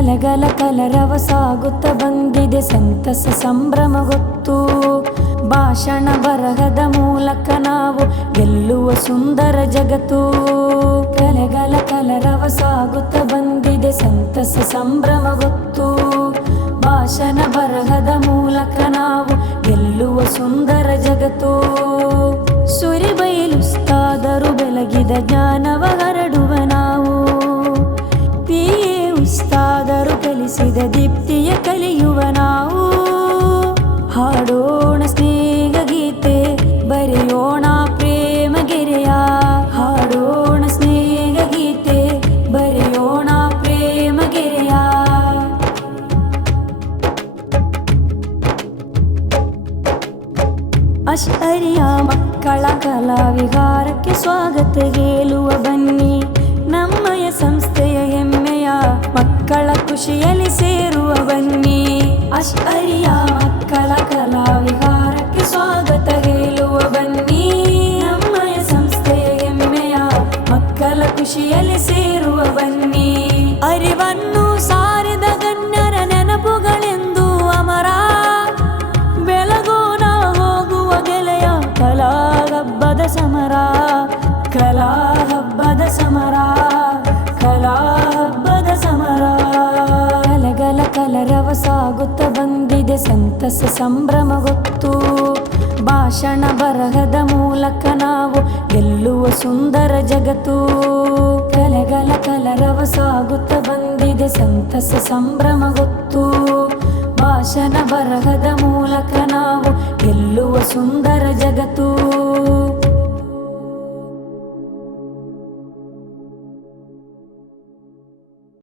ಕಲಗಲ ಕಲರವ ಸಾಗುತ್ತ ಬಂದಿದೆ ಸಂತಸ ಸಂಭ್ರಮ ಗೊತ್ತು. ಭಾಷಣ ಬರಹದ ಮೂಲಕ ನಾವು ಗೆಲ್ಲುವ ಸುಂದರ ಜಗತ್ತು. ಕಲಗಲ ಕಲರವ ಸಾಗುತ್ತ ಬಂದಿದೆ ಸಂತಸ ಸಂಭ್ರಮ ಗೊತ್ತು. ಭಾಷಣ ಬರಹದ ಮೂಲಕ ನಾವು ಗೆಲ್ಲುವ ಸುಂದರ ಜಗತ್ತು. ಸುರಿಬೈಲುಸ್ತಾದರು ಬೆಳಗಿದ ಜ್ಞಾನವ ಹರಡುವ ನಾವು. ಪಿಎ ಉಸ್ತಾದರು ಕಲಿಸಿದ ದೀಪ್ತಿಯ ಕಲಿಯುವ ನಾವು. ಹಾಡೋಣ ಸ್ನೇಹ ಗೀತೆ, ಬರೆಯೋಣ ಪ್ರೇಮ ಗೆರೆಯ. ಹಾಡೋಣ ಸ್ನೇಹ ಗೀತೆ, ಬರೆಯೋಣ ಪ್ರೇಮ ಗೆರೆಯ. ಅಶ್ವರ್ಯ ಮಕ್ಕಳ ಕಲಾವಿಹಾರಕ್ಕೆ ಸ್ವಾಗತ ಗೆಲ್ಲುವ ಬನ್ನಿ. ನಮ್ಮಯ ಸಂಸ್ಥೆಯ ಹೆಮ್ಮೆಯ ಮಕ್ಕಳ ಖುಷಿಯಲ್ಲಿ ಸೇರುವ ಬನ್ನಿ. ಅಶ್ವರ್ಯ ಮಕ್ಕಳ ಕಲಾವಿಹಾರಕ್ಕೆ ಸ್ವಾಗತ ಗೆಲ್ಲುವ ಬನ್ನಿ. ನಮ್ಮಯ ಸಂಸ್ಥೆಯ ಹೆಮ್ಮೆಯ ಮಕ್ಕಳ ಖುಷಿಯಲ್ಲಿ ಸೇರುವ ಬನ್ನಿ. ಅರಿವನ್ನು ಸಾರಿದ ಗಣ್ಯರ ನೆನಪುಗಳೆಂದು ಅಮರ. ಬೆಳಗೋಣ ಹೋಗುವ ಗೆಳೆಯ ಕಲಾ ಹಬ್ಬದ ಸಮರ. ಕಲಾ ಹಬ್ಬದ ಸಮರ, ಕಲಾ ಹಬ್ಬದ ಸಮರ. ಕಲಗಲ ಕಲರವ ಸಾಗುತ್ತ ಬಂದಿದೆ ಸಂತಸ ಸಂಭ್ರಮ ಗೊತ್ತು. ಭಾಷಣ ಬರಹದ ಮೂಲಕ ನಾವು ಗೆಲ್ಲುವ ಸುಂದರ ಜಗತ್ತು. ಕಲಗಲ ಕಲರವ ಸಾಗುತ್ತ ಬಂದಿದೆ ಸಂತಸ ಸಂಭ್ರಮ ಗೊತ್ತು. ಭಾಷಣ ಬರಹದ ಮೂಲಕ ನಾವು ಗೆಲ್ಲುವ ಸುಂದರ ಜಗತ್ತು.